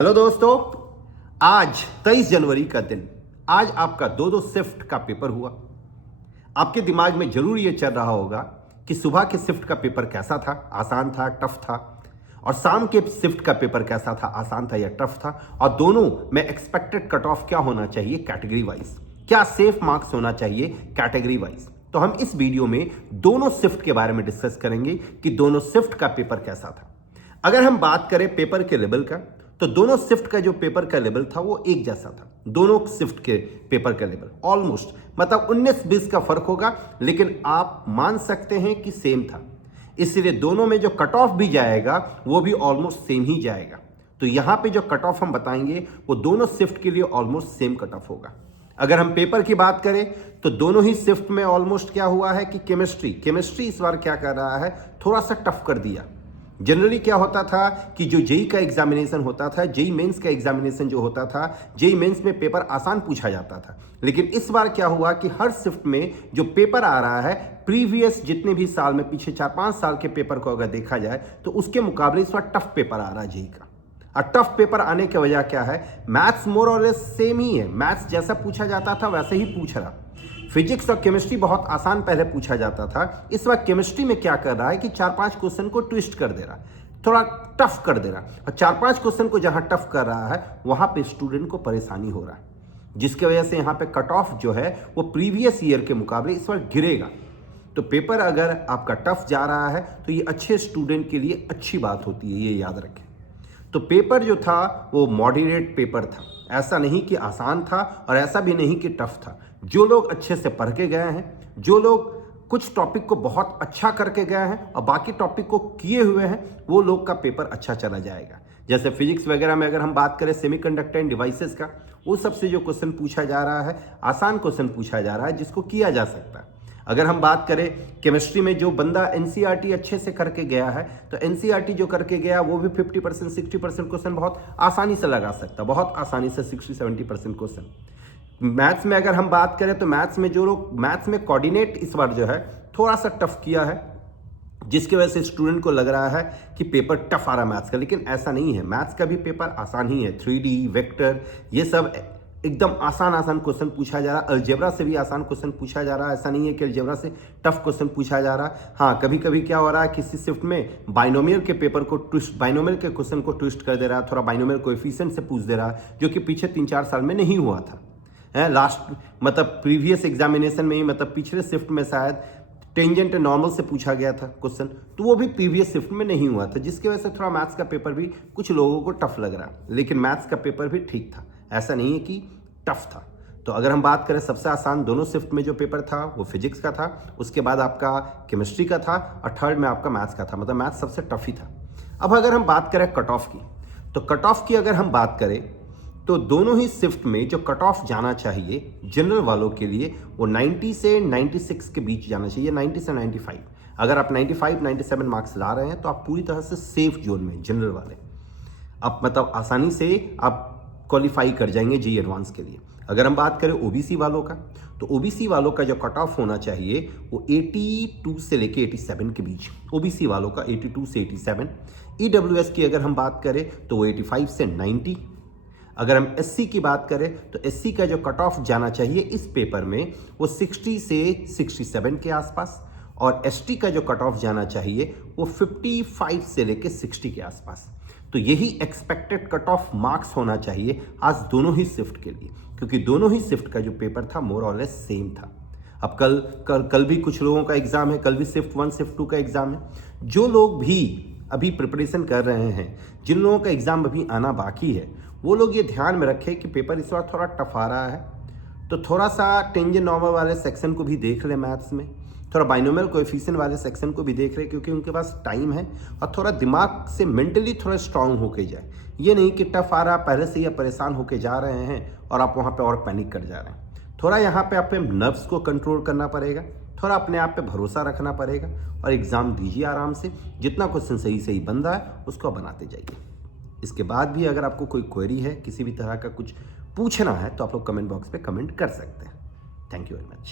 Hello दोस्तों, आज 23 जनवरी का दिन। आज आपका दो शिफ्ट का पेपर हुआ। आपके दिमाग में जरूर ये चल रहा होगा कि सुबह के शिफ्ट का पेपर कैसा था, आसान था, टफ था, और शाम के शिफ्ट का पेपर कैसा था, आसान था या टफ था, और दोनों में एक्सपेक्टेड कट ऑफ क्या होना चाहिए कैटेगरी वाइज, क्या सेफ मार्क्स होना चाहिए कैटेगरी वाइज। तो हम इस वीडियो में दोनों शिफ्ट के बारे में डिस्कस करेंगे कि दोनों शिफ्ट का पेपर कैसा था। अगर हम बात करें पेपर के लेवल का, तो दोनों शिफ्ट का जो पेपर का लेवल था वो एक जैसा था। दोनों शिफ्ट के पेपर का लेवल ऑलमोस्ट मतलब 19-20 का फर्क होगा, लेकिन आप मान सकते हैं कि सेम था। इसलिए दोनों में जो कट ऑफ भी जाएगा वो भी ऑलमोस्ट सेम ही जाएगा। तो यहां पे जो कट ऑफ हम बताएंगे वो दोनों शिफ्ट के लिए ऑलमोस्ट सेम कट ऑफ होगा। अगर हम पेपर की बात करें तो दोनों ही शिफ्ट में ऑलमोस्ट क्या हुआ है कि केमिस्ट्री इस बार क्या कर रहा है, थोड़ा सा टफ कर दिया। जनरली क्या होता था कि जो जेई का एग्जामिनेशन होता था, जेई मेंस का एग्जामिनेशन जो होता था, जेई मेंस में पेपर आसान पूछा जाता था। लेकिन इस बार क्या हुआ कि हर शिफ्ट में जो पेपर आ रहा है, प्रीवियस जितने भी साल में पिछले 4-5 साल के पेपर को अगर देखा जाए तो उसके मुकाबले इस बार टफ पेपर आ रहा है जेई का। और टफ पेपर आने की वजह क्या है, मैथ्स मोर और लेस सेम ही है। मैथ्स जैसा पूछा जाता था वैसे ही पूछ रहा। फिजिक्स और केमिस्ट्री बहुत आसान पहले पूछा जाता था, इस बार केमिस्ट्री में क्या कर रहा है कि 4-5 क्वेश्चन को ट्विस्ट कर दे रहा, थोड़ा टफ कर दे रहा, और 4-5 क्वेश्चन को जहां टफ कर रहा है वहां पे स्टूडेंट को परेशानी हो रहा है, जिसकी वजह से यहां पे कट ऑफ जो है वो प्रीवियस ईयर के मुकाबले इस बार गिरेगा। तो पेपर अगर आपका टफ जा रहा है तो ये अच्छे स्टूडेंट के लिए अच्छी बात होती है, ये याद रखें। तो पेपर जो था वो मॉडरेट पेपर था, ऐसा नहीं कि आसान था और ऐसा भी नहीं कि टफ था। जो लोग अच्छे से पढ़ के गए हैं, जो लोग कुछ टॉपिक को बहुत अच्छा करके गए हैं और बाकी टॉपिक को किए हुए हैं, वो लोग का पेपर अच्छा चला जाएगा। जैसे फिजिक्स वगैरह में अगर हम बात करें सेमीकंडक्टर एंड डिवाइसेस का, वो सबसे जो क्वेश्चन पूछा जा रहा है आसान क्वेश्चन पूछा जा रहा है जिसको किया जा सकता है। अगर हम बात करें केमिस्ट्री में, जो बंदा एनसीईआरटी अच्छे से करके गया है तो एनसीईआरटी जो करके गया वो भी 50% 60% क्वेश्चन बहुत आसानी से लगा सकता है, बहुत आसानी से 60-70% क्वेश्चन। मैथ्स में अगर हम बात करें तो मैथ्स में जो लोग मैथ्स में कोऑर्डिनेट इस बार जो है थोड़ा सा टफ किया है, जिसकी वजह से स्टूडेंट को लग रहा है कि पेपर टफ आ रहा है मैथ्स का, लेकिन ऐसा नहीं है। मैथ्स का भी पेपर आसान ही है। 3D वेक्टर ये सब एकदम आसान क्वेश्चन पूछा जा रहा है। अलजेब्रा से भी आसान क्वेश्चन पूछा जा रहा है, ऐसा नहीं है कि अलजेब्रा से टफ क्वेश्चन पूछा जा रहा है। हाँ, कभी कभी क्या हो रहा है, किसी शिफ्ट में बाइनोमियल के पेपर को ट्विस्ट, बाइनोमियल के क्वेश्चन को ट्विस्ट कर दे रहा है, थोड़ा बाइनोमियल कोएफिशिएंट से पूछ दे रहा है, जो कि पीछे 3-4 साल में नहीं हुआ था। लास्ट मतलब प्रीवियस एग्जामिनेशन में ही, मतलब पिछले शिफ्ट में शायद टेंजेंट नॉर्मल से पूछा गया था क्वेश्चन, तो वो भी प्रीवियस शिफ्ट में नहीं हुआ था, जिसकी वजह से थोड़ा मैथ्स का पेपर भी कुछ लोगों को टफ लग रहा। लेकिन मैथ्स का पेपर भी ठीक था, ऐसा नहीं है कि टफ था। तो अगर हम बात करें सबसे आसान दोनों शिफ्ट में जो पेपर था वो फिजिक्स का था, उसके बाद आपका केमिस्ट्री का था, और थर्ड में आपका मैथ्स का था। मतलब मैथ्स सबसे टफ ही था। अब अगर हम बात करें कट ऑफ की, तो कट ऑफ की अगर हम बात करें तो दोनों ही शिफ्ट में जो कट ऑफ जाना चाहिए जनरल वालों के लिए वो 90 से 96 के बीच जाना चाहिए, 90 से 95। अगर आप 95-97 मार्क्स ला रहे हैं तो आप पूरी तरह से सेफ जोन में जनरल वाले, आप मतलब आसानी से आप क्वालिफाई कर जाएंगे जेईई एडवांस के लिए। अगर हम बात करें ओबीसी वालों का, तो ओबीसी वालों का जो कट ऑफ होना चाहिए वो 82 से लेके 87 के बीच, ओबीसी वालों का 82 से 87। ईडब्ल्यूएस की अगर हम बात करें तो वो 85 से 90। अगर हम एससी की बात करें तो एससी का जो कट ऑफ जाना चाहिए इस पेपर में वो 60 से 67 के आसपास, और एसटी का जो कट ऑफ जाना चाहिए वो 55 से लेके 60 के आसपास। तो यही एक्सपेक्टेड कट ऑफ मार्क्स होना चाहिए आज दोनों ही शिफ्ट के लिए, क्योंकि दोनों ही शिफ्ट का जो पेपर था मोर और लेस सेम था। अब कल भी कुछ लोगों का एग्जाम है, कल भी शिफ्ट 1 शिफ्ट 2 का एग्जाम है। जो लोग भी अभी प्रिपरेशन कर रहे हैं, जिन लोगों का एग्जाम अभी आना बाकी है, वो लोग ये ध्यान में रखें कि पेपर इस बार थोड़ा टफ आ रहा है, तो थोड़ा सा टेंजेंट नॉर्मल वाले सेक्शन को भी देख लें मैथ्स में, थोड़ा बाइनोमियल कोएफिशिएंट वाले सेक्शन को भी देख रहे, क्योंकि उनके पास टाइम है, और थोड़ा दिमाग से मेंटली थोड़ा स्ट्रांग होके जाए। ये नहीं कि टफ आ रहा, पहले से ही परेशान होके जा रहे हैं और आप वहाँ पे और पैनिक कर जा रहे हैं। थोड़ा यहाँ पे अपने नर्व्स को कंट्रोल करना पड़ेगा, थोड़ा अपने आप पे भरोसा रखना पड़ेगा, और एग्ज़ाम दीजिए आराम से। जितना क्वेश्चन सही बन रहा है उसको बनाते जाइए। इसके बाद भी अगर आपको कोई क्वेरी है, किसी भी तरह का कुछ पूछना है, तो आप लोग कमेंट बॉक्स पे कमेंट कर सकते हैं। Thank you very much.